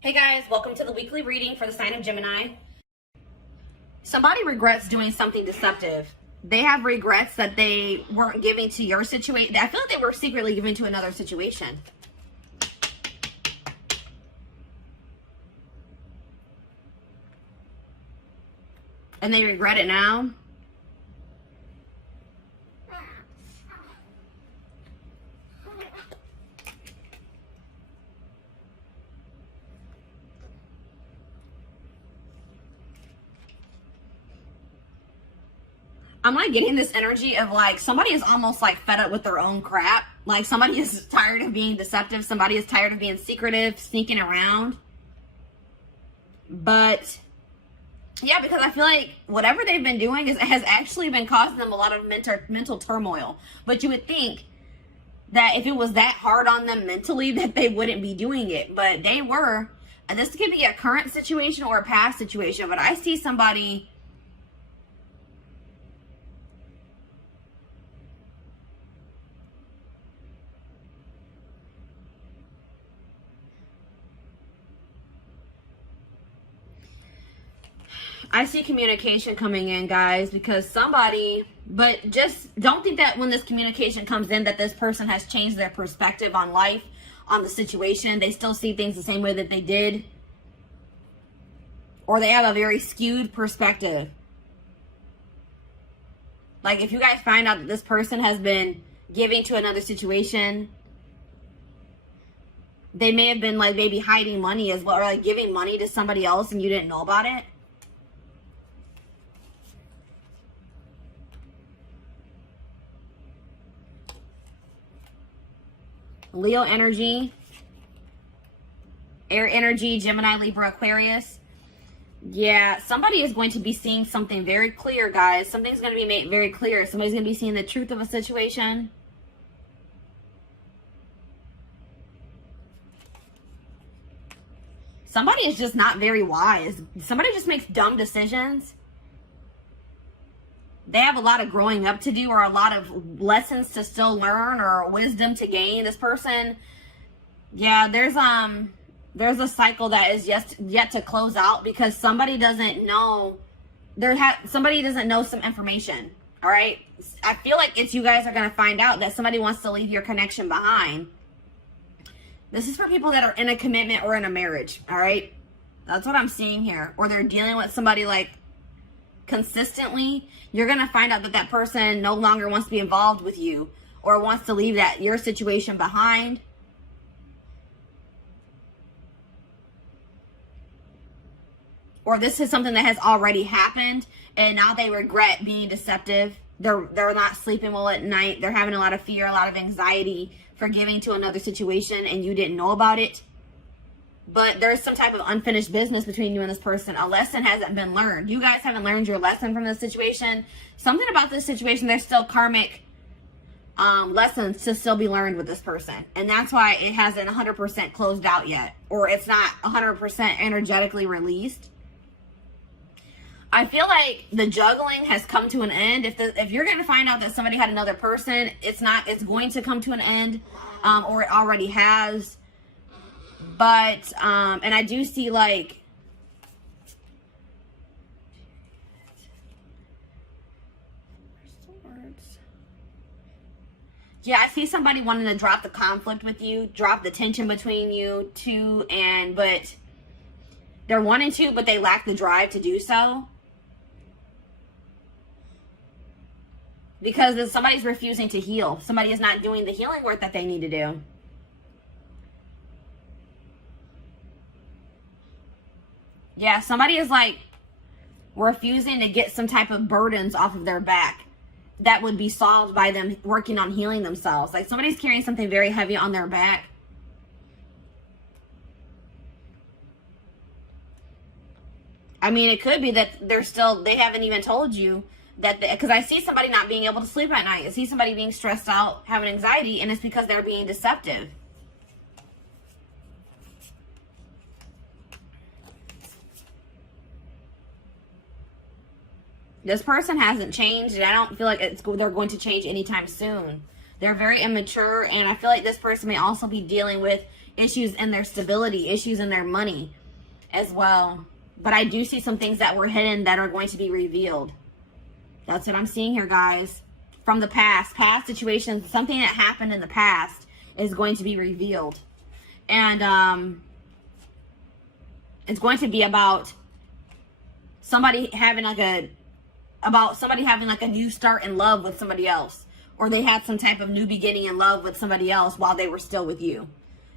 Hey guys, welcome to the weekly reading for the sign of Gemini. Somebody regrets doing something deceptive. They have regrets that they weren't giving to your situation. I feel like they were secretly giving to another situation. And they regret it now. I'm like getting this energy of like somebody is almost like fed up with their own crap. Like somebody is tired of being deceptive. Somebody is tired of being secretive, sneaking around. But yeah, because I feel like whatever they've been doing has actually been causing them a lot of mental turmoil. But you would think that if it was that hard on them mentally that they wouldn't be doing it. But they were. And this could be a current situation or a past situation. But I see somebody... I see communication coming in, guys, because somebody, but just don't think that when this communication comes in that this person has changed their perspective on life, on the situation. They still see things the same way that they did. Or they have a very skewed perspective. Like if you guys find out that this person has been giving to another situation, they may have been like maybe hiding money as well, or like giving money to somebody else and you didn't know about it. Leo energy, air energy, Gemini, Libra, Aquarius. Yeah, somebody is going to be seeing something very clear, guys. Something's going to be made very clear. Somebody's going to be seeing the truth of a situation. Somebody is just not very wise. Somebody just makes dumb decisions. They have a lot of growing up to do, or a lot of lessons to still learn, or wisdom to gain. This person, yeah, there's a cycle that is yet to close out because somebody doesn't know. Somebody doesn't know some information. All right, I feel like it's you guys are gonna find out that somebody wants to leave your connection behind. This is for people that are in a commitment or in a marriage. All right, that's what I'm seeing here. Or they're dealing with somebody like consistently. You're going to find out that that person no longer wants to be involved with you or wants to leave your situation behind. Or this is something that has already happened and now they regret being deceptive. They're not sleeping well at night. They're having a lot of fear, a lot of anxiety for giving to another situation and you didn't know about it. But there's some type of unfinished business between you and this person. A lesson hasn't been learned. You guys haven't learned your lesson from this situation. Something about this situation, there's still karmic lessons to still be learned with this person. And that's why it hasn't 100% closed out yet. Or it's not 100% energetically released. I feel like the juggling has come to an end. If you're going to find out that somebody had another person, it's going to come to an end. Or it already has. But, and I do see like, yeah, I see somebody wanting to drop the conflict with you, drop the tension between you two, but they're wanting to, but they lack the drive to do so. Because somebody's refusing to heal. Somebody is not doing the healing work that they need to do. Yeah, somebody is like refusing to get some type of burdens off of their back that would be solved by them working on healing themselves. Like somebody's carrying something very heavy on their back. I mean, it could be that they haven't even told you that, because I see somebody not being able to sleep at night. I see somebody being stressed out, having anxiety, and it's because they're being deceptive. This person hasn't changed, and I don't feel like they're going to change anytime soon. They're very immature, and I feel like this person may also be dealing with issues in their stability, issues in their money as well. But I do see some things that were hidden that are going to be revealed. That's what I'm seeing here, guys. From the past situations, something that happened in the past is going to be revealed. And it's going to be about somebody having like a new start in love with somebody else, or they had some type of new beginning in love with somebody else while they were still with you,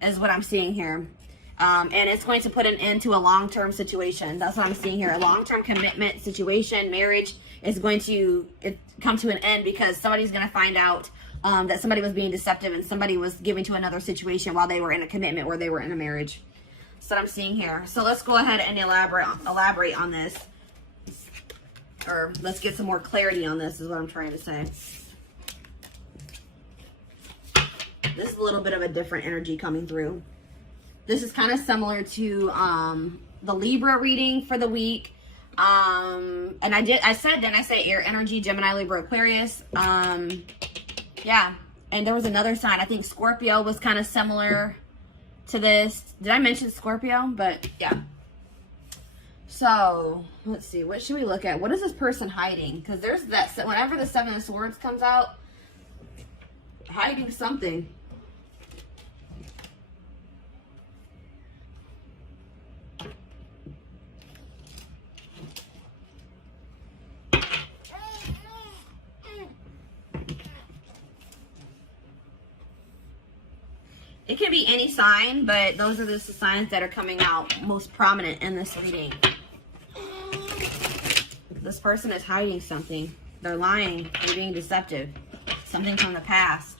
is what I'm seeing here. And it's going to put an end to a long-term situation. That's what I'm seeing here. A long-term commitment situation, marriage is going to come to an end because somebody's going to find out that somebody was being deceptive and somebody was giving to another situation while they were in a commitment or they were in a marriage. That's what I'm seeing here. So let's go ahead and elaborate on this. Or let's get some more clarity on this is what I'm trying to say. This is a little bit of a different energy coming through. This is kind of similar to the Libra reading for the week. And I said air energy, Gemini, Libra, Aquarius. Yeah. And there was another sign. I think Scorpio was kind of similar to this. Did I mention Scorpio? But yeah. So let's see. What should we look at? What is this person hiding? Because there's that, whenever the Seven of Swords comes out, hiding something. It can be any sign, but those are just the signs that are coming out most prominent in this reading. This person is hiding something. They're lying. They're being deceptive. Something from the past.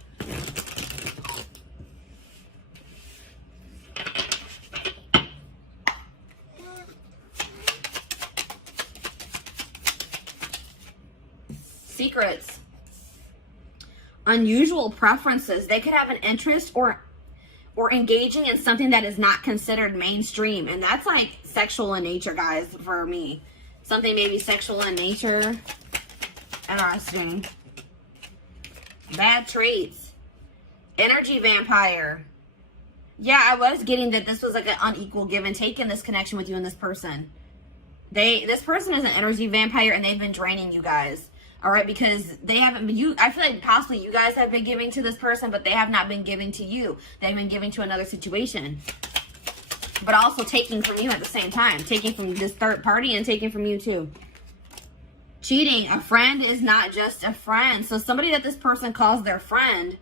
Secrets. Unusual preferences. They could have an interest or engaging in something that is not considered mainstream. And that's like sexual in nature, guys, for me. Something maybe sexual in nature. Interesting. Bad traits. Energy vampire. Yeah, I was getting that this was like an unequal give and take in this connection with you and this person. This person is an energy vampire and they've been draining you guys. All right, because they haven't been, I feel like possibly you guys have been giving to this person, but they have not been giving to you. They've been giving to another situation. But also taking from you at the same time. Taking from this third party and taking from you too. Cheating. A friend is not just a friend. So somebody that this person calls their friend,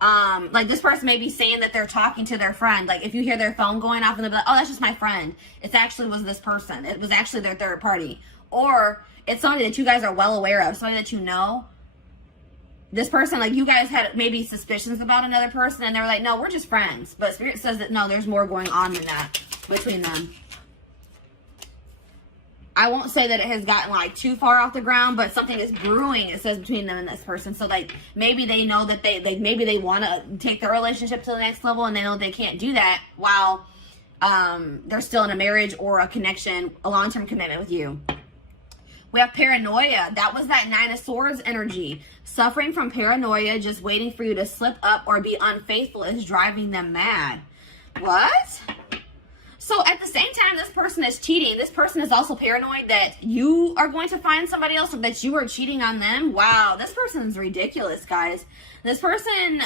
like this person may be saying that they're talking to their friend. Like if you hear their phone going off and they'll be like, oh, that's just my friend. It actually was this person. It was actually their third party. Or it's somebody that you guys are well aware of, somebody that you know. This person, like you guys had maybe suspicions about another person and they were like, no, we're just friends. But Spirit says that no, there's more going on than that between them. I won't say that it has gotten like too far off the ground, but something is brewing, it says, between them and this person. So like maybe they know that maybe they want to take their relationship to the next level and they know they can't do that while they're still in a marriage or a connection, a long-term commitment with you. We have paranoia. That was that Nine of Swords energy. Suffering from paranoia, just waiting for you to slip up or be unfaithful is driving them mad. What? So at the same time this person is cheating, this person is also paranoid that you are going to find somebody else or that you are cheating on them. Wow, this person's ridiculous, guys. This person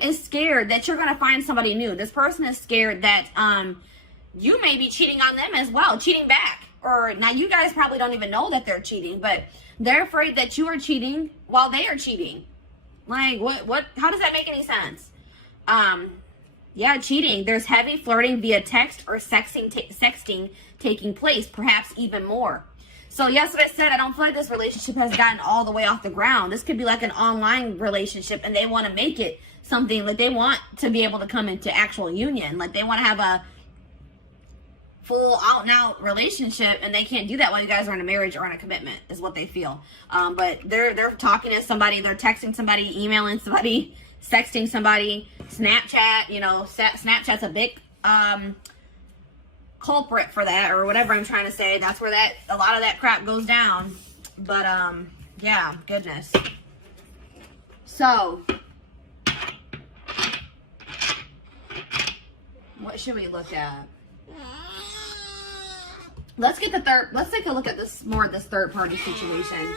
is scared that you're going to find somebody new. This person is scared that you may be cheating on them as well, cheating back. Or now you guys probably don't even know that they're cheating, but they're afraid that you are cheating while they are cheating. Like what how does that make any sense? Yeah, cheating. There's heavy flirting via text or sexting taking place, perhaps even more. So yes, what I said, I don't feel like this relationship has gotten all the way off the ground. This could be like an online relationship and they want to make it something like they want to be able to come into actual union. Like they want to have a full out and out relationship and they can't do that while you guys are in a marriage or in a commitment is what they feel. But they're talking to somebody, they're texting somebody, emailing somebody, sexting somebody, Snapchat, you know, Snapchat's a big culprit for that or whatever I'm trying to say. That's where a lot of that crap goes down. But yeah, goodness. So What should we look at? Let's get the third. Let's take a look at this more of this third party situation.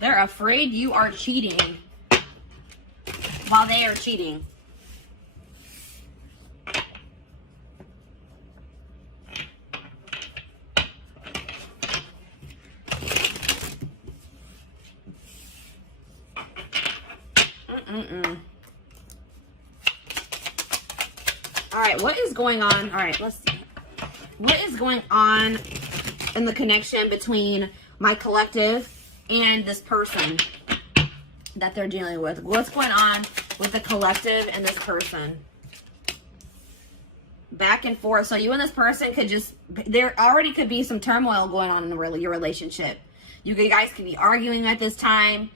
They're afraid you are cheating while they are cheating. All right, what is going on? All right, let's see. What is going on in the connection between my collective and this person that they're dealing with? What's going on with the collective and this person? Back and forth. So you and this person could just, there already could be some turmoil going on in your relationship. You guys could be arguing at this time.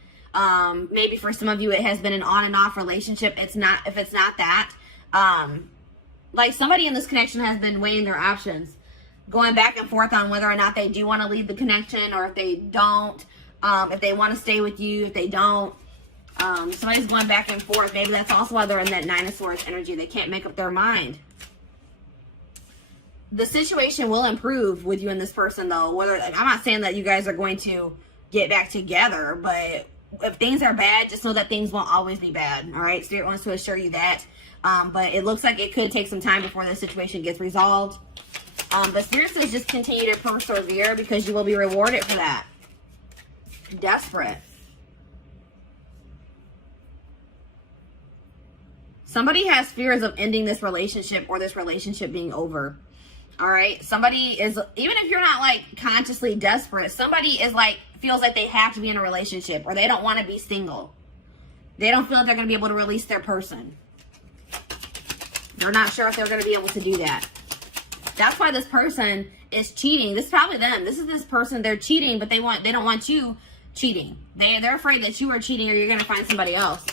Maybe for some of you, it has been an on and off relationship. It's not, if it's not that, like somebody in this connection has been weighing their options, going back and forth on whether or not they do want to leave the connection, or if they don't, if they want to stay with you, if they don't. Somebody's going back and forth. Maybe that's also why they're in that Nine of Swords energy. They can't make up their mind. The situation will improve with you and this person, though. Whether, I'm not saying that you guys are going to get back together, but if things are bad, just know that things won't always be bad. All right, Spirit wants to assure you that. But it looks like it could take some time before the situation gets resolved. But Spirit says just continue to persevere, because you will be rewarded for that. Desperate. Somebody has fears of ending this relationship, or this relationship being over. All right. Somebody is, even if you're not like consciously desperate, somebody is like, feels like they have to be in a relationship, or they don't want to be single. They don't feel like they're going to be able to release their person. They're not sure if they're going to be able to do that. That's why this person is cheating. This is probably them. This is this person. They're cheating, but they don't want you cheating. They're afraid that you are cheating, or you're going to find somebody else.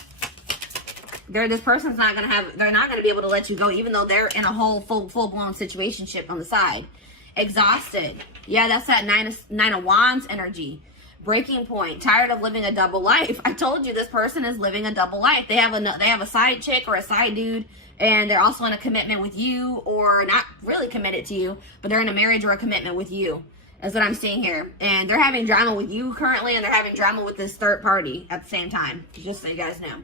This person's not going to have, they're not going to be able to let you go, even though they're in a whole full-blown situationship on the side. Exhausted. Yeah, that's that Nine of Wands energy. Breaking point. Tired of living a double life. I told you this person is living a double life. They have a side chick or a side dude, and they're also in a commitment with you, or not really committed to you, but they're in a marriage or a commitment with you. That's what I'm seeing here. And they're having drama with you currently, and they're having drama with this third party at the same time. Just so you guys know.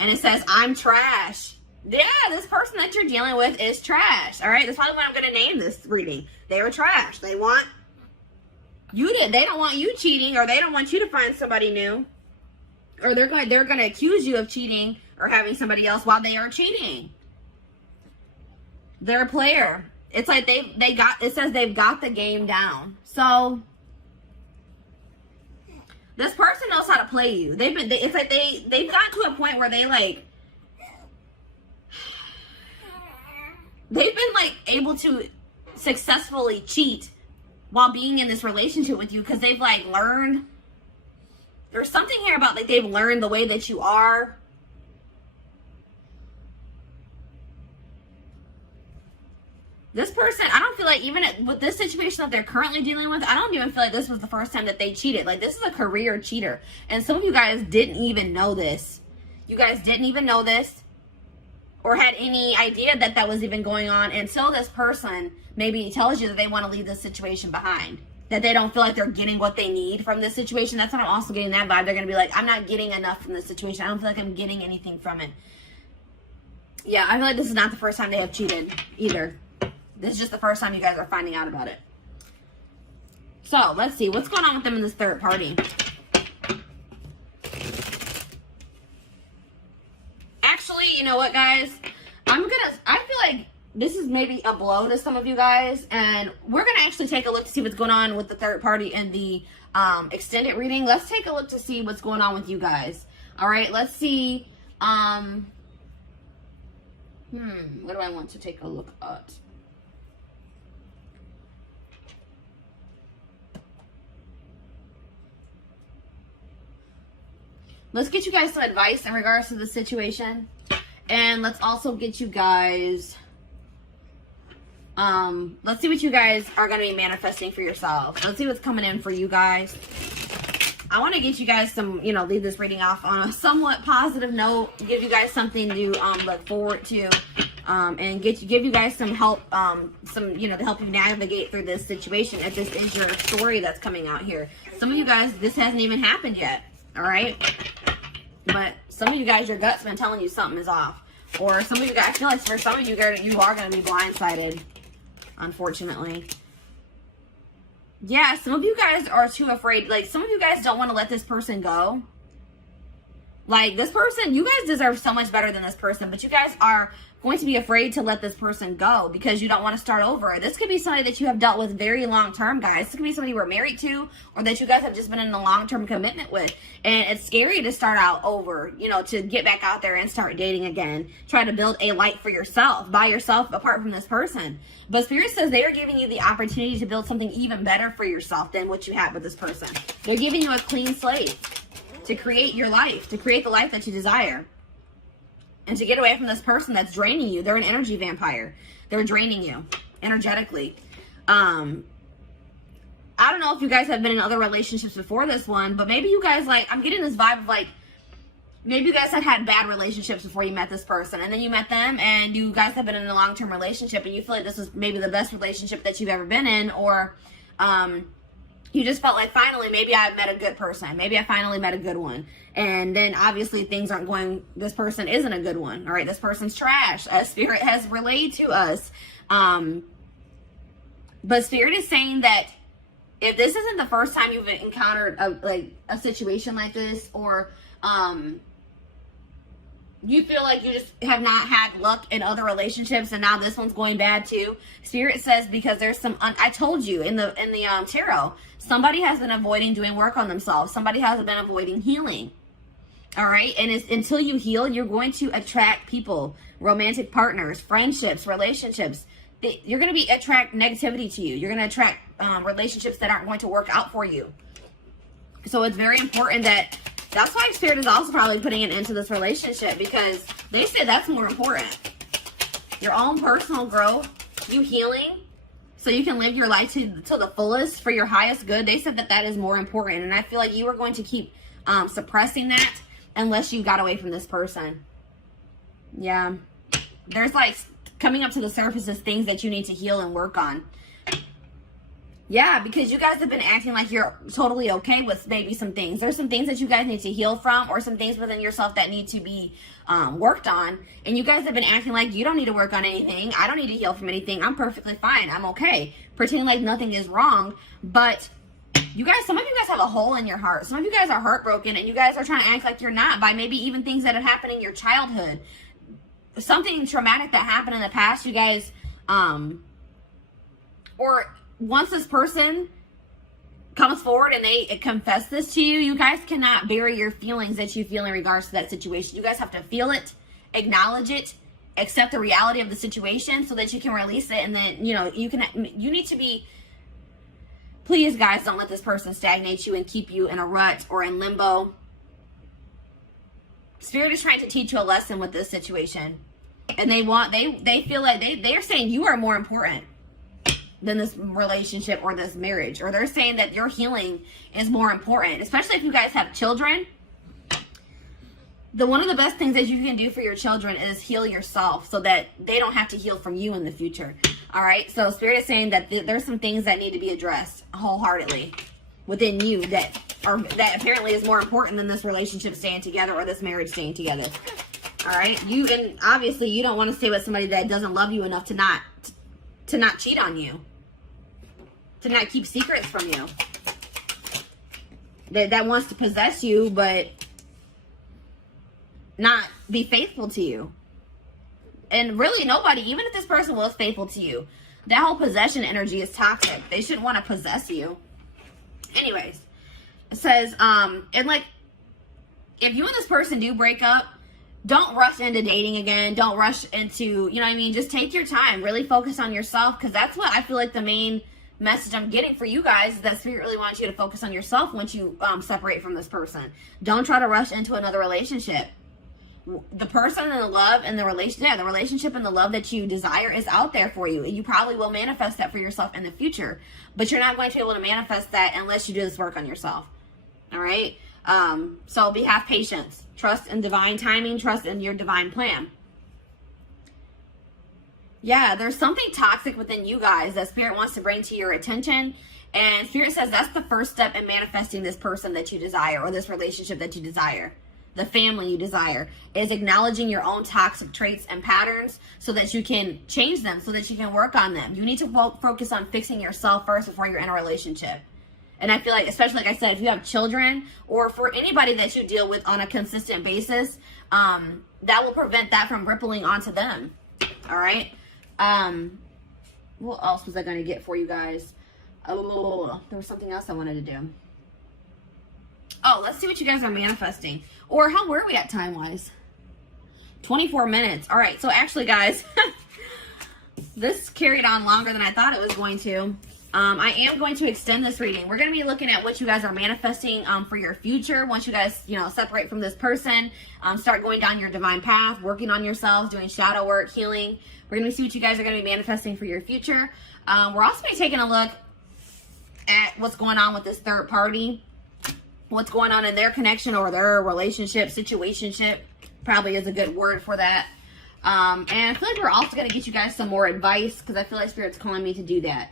And it says, I'm trash. Yeah, this person that you're dealing with is trash. All right, that's probably what I'm going to name this reading. They are trash. They want you to, they don't want you cheating, or they don't want you to find somebody new. Or they're going to accuse you of cheating or having somebody else while they are cheating. They're a player. It's like it says they've got the game down. So this person knows how to play you. It's like they've gotten to a point where they've been like able to successfully cheat while being in this relationship with you, because they've like learned. There's something here about like they've learned the way that you are. This person, I don't feel like, even with this situation that they're currently dealing with, I don't even feel like this was the first time that they cheated. Like, this is a career cheater. And some of you guys didn't even know this. You guys didn't even know this, or had any idea that that was even going on, until this person maybe tells you that they want to leave this situation behind. That they don't feel like they're getting what they need from this situation. That's what I'm also getting that vibe. They're going to be like, I'm not getting enough from this situation. I don't feel like I'm getting anything from it. Yeah, I feel like this is not the first time they have cheated either. This is just the first time you guys are finding out about it. So, let's see. What's going on with them in this third party? Actually, you know what, guys? I feel like this is maybe a blow to some of you guys. And we're going to actually take a look to see what's going on with the third party in the extended reading. Let's take a look to see what's going on with you guys. All right, let's see. What do I want to take a look at? Let's get you guys some advice in regards to the situation. And let's also get you guys, let's see what you guys are going to be manifesting for yourselves. Let's see what's coming in for you guys. I want to get you guys some, you know, leave this reading off on a somewhat positive note, give you guys something to look forward to, and give you guys some help, you know, to help you navigate through this situation if this is your story that's coming out here. Some of you guys, this hasn't even happened yet, all right? But some of you guys, your gut's been telling you something is off. Or some of you guys, I feel like for some of you, you are going to be blindsided, unfortunately. Yeah, some of you guys are too afraid. Like, some of you guys don't want to let this person go. Like, this person, you guys deserve so much better than this person, but you guys are going to be afraid to let this person go because you don't want to start over. This could be somebody that you have dealt with very long term, guys. This could be somebody you were married to or that you guys have just been in a long-term commitment with. And it's scary to start out over, you know, to get back out there and start dating again. Try to build a life for yourself, by yourself, apart from this person. But Spirit says they are giving you the opportunity to build something even better for yourself than what you had with this person. They're giving you a clean slate to create your life, to create the life that you desire. And to get away from this person that's draining you. They're an energy vampire. They're draining you energetically. I don't know if you guys have been in other relationships before this one, but maybe you guys, like, I'm getting this vibe of, like, maybe you guys had bad relationships before you met this person. And then you met them and you guys have been in a long-term relationship and you feel like this is maybe the best relationship that you've ever been in. Or you just felt like, finally, maybe I met a good person. Maybe I finally met a good one. And then obviously things aren't going, this person isn't a good one. All right, this person's trash. Spirit has relayed to us. But Spirit is saying that if this isn't the first time you've encountered a situation like this, or you feel like you just have not had luck in other relationships and now this one's going bad too, Spirit says because there's some, I told you in the tarot, somebody has been avoiding doing work on themselves. Somebody has been avoiding healing. All right. And it's, until you heal, you're going to attract people, romantic partners, friendships, relationships. You're going to attract negativity to you. You're going to attract relationships that aren't going to work out for you. So it's very important that's why Spirit is also probably putting an end to this relationship, because they say that's more important. Your own personal growth, you healing, so you can live your life to the fullest for your highest good. They said that is more important. And I feel like you are going to keep suppressing that unless you got away from this person. Yeah. There's like coming up to the surface is things that you need to heal and work on. Yeah, because you guys have been acting like you're totally okay with maybe some things. There's some things that you guys need to heal from, or some things within yourself that need to be worked on. And you guys have been acting like you don't need to work on anything. I don't need to heal from anything. I'm perfectly fine. I'm okay. Pretending like nothing is wrong. But you guys, some of you guys have a hole in your heart. Some of you guys are heartbroken and you guys are trying to act like you're not by maybe even things that have happened in your childhood. Something traumatic that happened in the past, you guys, or once this person comes forward and they confess this to you, you guys cannot bury your feelings that you feel in regards to that situation. You guys have to feel it, acknowledge it, accept the reality of the situation so that you can release it. And then, you need to be, please guys, don't let this person stagnate you and keep you in a rut or in limbo. Spirit is trying to teach you a lesson with this situation. And they feel like they are saying you are more important than this relationship or this marriage. Or they're saying that your healing is more important, especially if you guys have children. One of the best things that you can do for your children is heal yourself so that they don't have to heal from you in the future. All right. So Spirit is saying that there's some things that need to be addressed wholeheartedly within you that apparently is more important than this relationship staying together or this marriage staying together. All right. And obviously you don't want to stay with somebody that doesn't love you enough to not cheat on you, to not keep secrets from you, that wants to possess you but not be faithful to you. And really nobody, even if this person was faithful to you, that whole possession energy is toxic. They shouldn't want to possess you. Anyways, it says, and like, if you and this person do break up, don't rush into dating again. Don't rush into, just take your time. Really focus on yourself, because that's what I feel like the main message I'm getting for you guys is that Spirit really wants you to focus on yourself once you separate from this person. Don't try to rush into another relationship. the person and the love and the relationship, the relationship and the love that you desire is out there for you. You probably will manifest that for yourself in the future, but you're not going to be able to manifest that unless you do this work on yourself. All right. So have patience, trust in divine timing, trust in your divine plan. Yeah, there's something toxic within you guys that Spirit wants to bring to your attention. And Spirit says that's the first step in manifesting this person that you desire, or this relationship that you desire, the family you desire, is acknowledging your own toxic traits and patterns so that you can change them, so that you can work on them. You need to focus on fixing yourself first before you're in a relationship. And I feel like, especially like I said, if you have children, or for anybody that you deal with on a consistent basis, that will prevent that from rippling onto them. All right. What else was I going to get for you guys? Oh, there was something else I wanted to do. Oh, let's see what you guys are manifesting. Or how were we at time-wise? 24 minutes. All right. So actually, guys, this carried on longer than I thought it was going to. I am going to extend this reading. We're going to be looking at what you guys are manifesting for your future. Once you guys, separate from this person, start going down your divine path, working on yourselves, doing shadow work, healing. We're going to see what you guys are going to be manifesting for your future. We're also going to be taking a look at what's going on with this third party, what's going on in their connection or their relationship, situationship, probably is a good word for that. And I feel like we're also going to get you guys some more advice, because I feel like Spirit's calling me to do that.